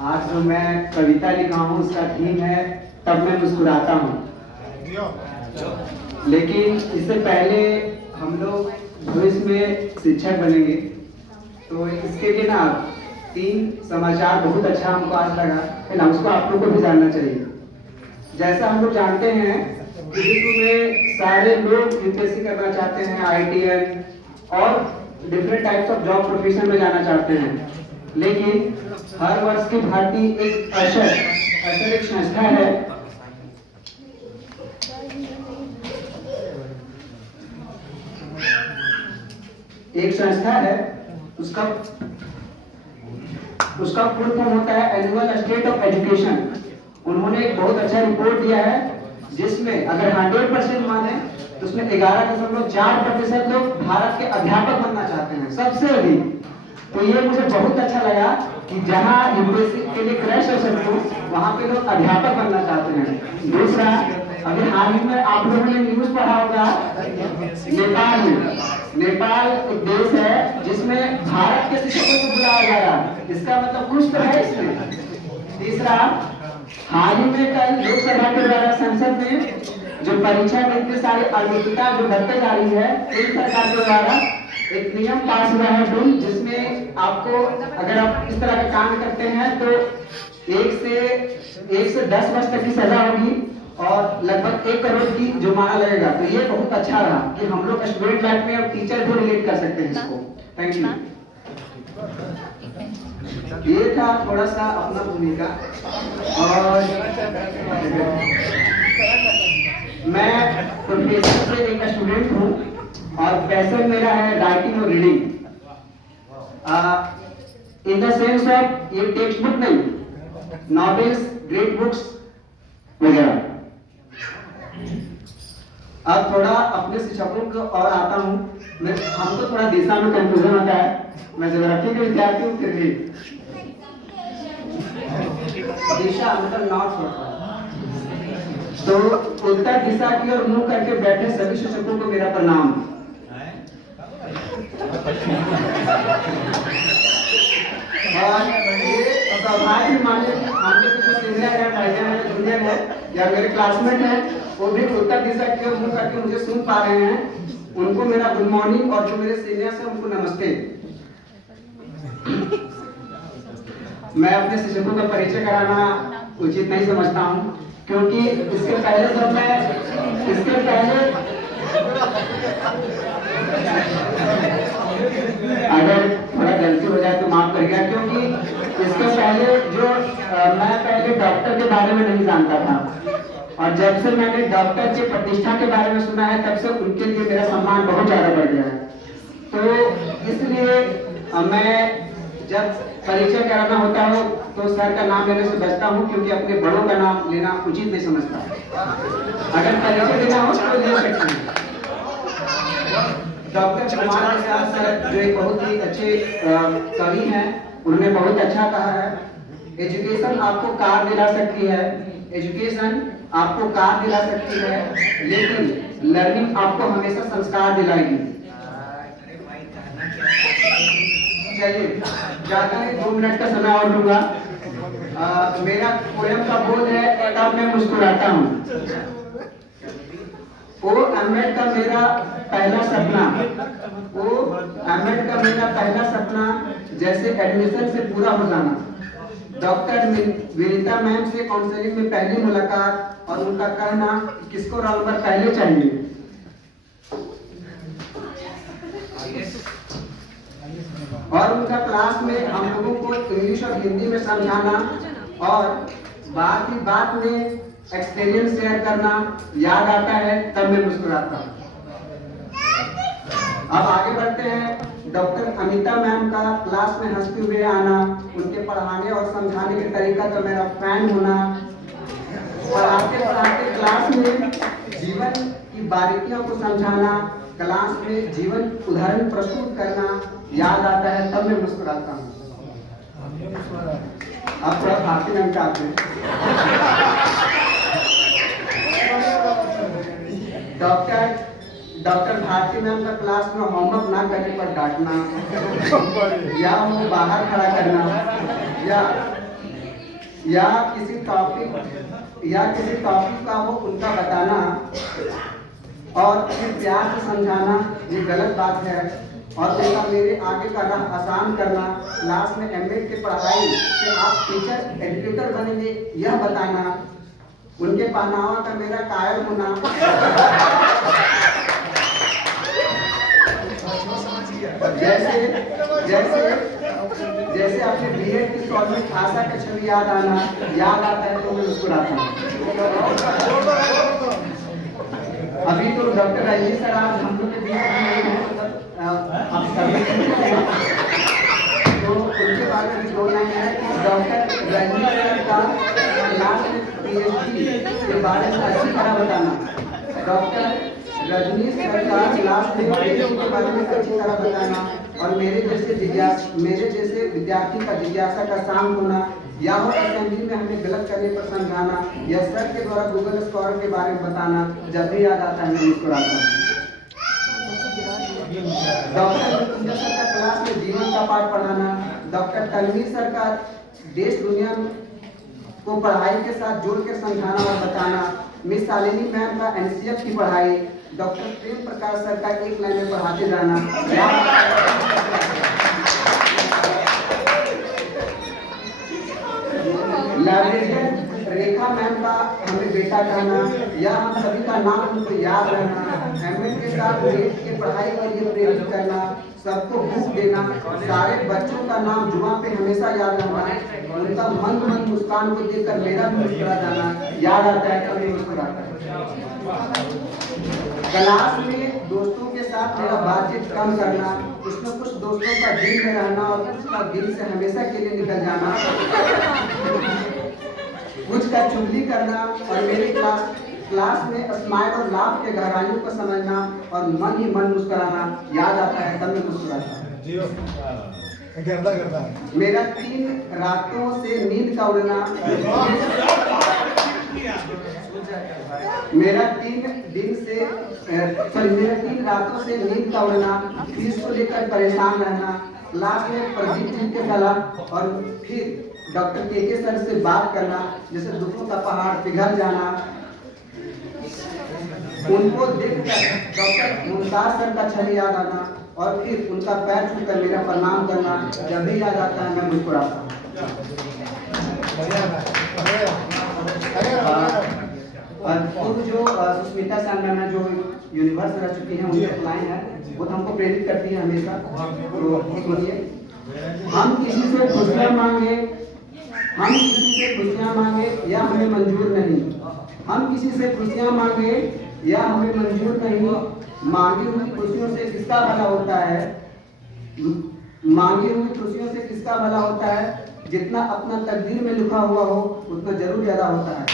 आज जो मैं कविता लिखा हूँ उसका थीम है तब मैं मुस्कुराता हूँ। लेकिन इससे पहले हम लोग भविष्य में शिक्षक बनेंगे, तो इसके लिए ना 3 समाचार बहुत अच्छा हमको आज लगा है ना, उसको आप लोग को भी जानना चाहिए। जैसा हम लोग जानते हैं कि विश्व में सारे लोग यूपीएससी करना चाहते हैं, आईटीएन और different types of job profession में जाना चाहते हैं, लेकिन हर वर्ष की भांति एक अशर एक संस्था है उसका फुल फॉर्म होता है एनुअल स्टेट ऑफ एजुकेशन। उन्होंने एक बहुत अच्छा रिपोर्ट दिया है जिसमें अगर 100% माने तो उसमें 11.4% लोग भारत के अध्यापक बनना चाहते हैं, सबसे अधिक। तो ये मुझे बहुत अच्छा लगा कि जहाँ यूपीएससी के लिए क्रैश है सबको, वहाँ पे लोग अध्यापक बनना चाहते हैं। दूसरा, अभी हाल ही में आप लोगों ने न्यूज पढ़ा होगा, नेपाल एक देश है जिसमें भारत के शिक्षकों को बुलाया जा रहा है। इसका मतलब कुछ तो है इसमें। तीसरा, हाल ही में कल लोकसभा के द्वारा संसद में जो परीक्षा में इतनी सारी अनियमितता जो बढ़ते जा रही है, केंद्र सरकार के द्वारा एक नियम पास हुआ है बिल, जिसमें आपको अगर आप इस तरह का काम करते हैं तो 1 से 10 वर्ष तक की सजा होगी और लगभग 1 करोड़ की जुर्माना लगेगा। तो ये बहुत अच्छा रहा कि हम लोग स्टूडेंट लाइफ में अब टीचर भी रिलेट कर सकते हैं इसको। Thank you. ये था थोड़ा सा अपना भूमिका। और मैं प्रोफेसर से एक स्टूडेंट हूँ और पैशन मेरा है राइटिंग और reading. In the sense of ये टेक्स्ट बुक नहीं, नॉवेल्स, ग्रेट बुक्स वगैरह। अब थोड़ा अपने शिक्षकों को और आता हूँ। हमको थोड़ा दिशा में कंफ्यूजन होता है, मैं ज्योग्राफी के विद्यार्थी हूँ, फिर भी दिशा मतलब नॉर्थ होता है। तो उत्तर दिशा की ओर मुंह करके बैठे सभी शिक्षकों को मेरा प्रणाम। और ये सौभाग्य मानिए कि हम लोग जो सीनियर है, टाइगर है, जूनियर है या मेरे क्लासमेट हैं, वो भी उत्तर दिशा की ओर मुंह करके मुझे सुन पा रहे हैं। उनको मेरा गुड मॉर्निंग, और जो मेरे सीनियर्स हैं उनको नमस्ते। मैं अपने शिक्षकों का परिचय कराना उचित नहीं समझता हूँ, क्योंकि इसके पहले अगर थोड़ा गलती हो जाए तो माफ करिएगा, क्योंकि इसके पहले जो मैं पहले डॉक्टर के बारे में नहीं जानता था, और जब से मैंने डॉक्टर की प्रतिष्ठा के बारे में सुना है तब से उनके लिए मेरा सम्मान बहुत ज्यादा बढ़ गया है। तो इसलिए मैं जब परिचय कराना होता हो तो सर का नाम लेने से बचता हूँ, क्योंकि अपने बड़ों का नाम लेना उचित नहीं समझता। अगर परिचय देना हो तो ले सकते हैं। डॉक्टर कुमार प्रसाद सर जो एक बहुत ही अच्छे कवि हैं, उन्होंने बहुत अच्छा कहा है, एजुकेशन आपको कार दिला सकती है, एजुकेशन आपको कार दिला सकती है, लेकिन लर्निंग आपको हमेशा संस्कार दिलाएगी। चलिए ज्यादा नहीं, 2 मिनट का समय और लूंगा। मेरा पोयम का बोल है तब मैं मुस्कुराता हूँ। ओ एमएड का मेरा पहला सपना जैसे एडमिशन से पूरा हो जाना। डॉक्टर विनीता मैम से काउंसलिंग में पहली मुलाकात और उनका कहना किसको रोल नंबर पहले चाहिए। और उनका क्लास में हम लोगों को इंग्लिश और हिंदी में समझाना और बात में एक्सपीरियंस शेयर करना याद आता है तब मैं मुस्कुराता हूँ। अब आगे बढ़ते हैं। डॉक्टर अमिता मैम का क्लास में हंसते हुए आना, उनके पढ़ाने और समझाने के तरीका तो मेरा फैन होना, पढ़ाते क्लास में जीवन की बारीकियों को समझाना, क्लास में जीवन उदाहरण प्रस्तुत करना याद आता है तब मैं मुस्कुराता हूँ। अब थोड़ा भारतीय रंग का आते डॉक्टर भारती मैम का क्लास में होमवर्क ना करने पर डांटना या वो बाहर खड़ा करना या या किसी टॉपिक का हो उनका बताना और फिर प्यार से समझाना ये गलत बात है। और उनका मेरे आगे का राह आसान करना, क्लास में एमएड की पढ़ाई से आप टीचर एजुकेटर बनेंगे यह बताना, उनके पहनावा का मेरा कायल होना, जैसे अपने बीएड की स्टॉल में खासा का छवि याद आता है तो मैं मुस्कुराता हूँ। अभी तो डॉक्टर रजनीश सर आज हम लोग के बीच में आप सभी तो उनके बारे में बोलना है कि डॉक्टर रजनीश सर का क्लास में पीएचडी के बारे में अच्छी तरह बताना, डॉक्टर रजनीश सर का क्लास में पीएचडी के बारे में अच्छी तरह बताना, और मेरे जैसे विद्यार्थी का जिज्ञासा का शांत होना, या हो असेंबली में हमें गलत करने पर समझाना, या सर के द्वारा गूगल स्कॉलर के बारे में बताना, जब भी याद आता है मैं मुस्कुराता हूँ। डॉक्टर सर का क्लास में जीवन का पाठ पढ़ाना, डॉक्टर तनवीर सर का देश दुनिया को पढ़ाई के साथ जोड़ के समझाना और बताना, मिस शालिनी मैम का एनसीएफ की पढ़ाई, डॉक्टर प्रेम प्रकाश सर का एक लाइन में पढ़ाते जाना, लाइब्रेरियन रेखा मैम का हमें बेटा कहना, या हम सभी का नाम उनको याद रहना, एमएड के साथ नेट की पढ़ाई पर ये प्रेरित करना, सबको बुक देना, सारे बच्चों का नाम जुआ पे हमेशा याद रहना, उनका मंद मंद मुस्कान को देखकर मेरा भी मुस्कुरा जाना याद आता है, कभी मुस्कुराता है। क्लास में दोस्तों के साथ मेरा बातचीत कम करना, उसमें कुछ दोस्तों का दिल में रहना और कुछ का दिल से हमेशा के लिए निकल जाना, कुछ का चुगली करना, और मेरे क्लास में स्माइल और लाभ के गहराइयों को समझना और मन ही मन मुस्कुराना याद आता है, तब मैं मुस्कुराता हूँ। मेरा 3 रातों से नींद का उड़ना, मेरा 3 रातों से नींद का उड़ना, फीस को लेकर परेशान रहना, क्लास में प्रदीप जी के सलाह और फिर डॉक्टर के सर से बात करना, जैसे दुखों का पहाड़ पिघल जाना, उनको देखकर डॉक्टर मुमताज सर का छवि याद आना और फिर उनका पैर छूकर मेरा प्रणाम करना, जब भी याद आता है मैं मुस्कुराता हूँ। तो जो सुष्मिता सामना जो यूनिवर्स रह चुकी हैं उनके लाइन है वो तो हमको प्रेरित करती है हमेशा। तो सुनिए, हम किसी से खुशियाँ मांगे या हमें मंजूर नहीं, हम किसी से खुशियाँ मांगे या हमें मंजूर नहीं, मांगी हुई खुशियों से किसका भला होता है, मांगी हुई खुशियों से किसका भला होता है, जितना अपना तकदीर में लिखा हुआ हो उतना जरूर ज्यादा होता है।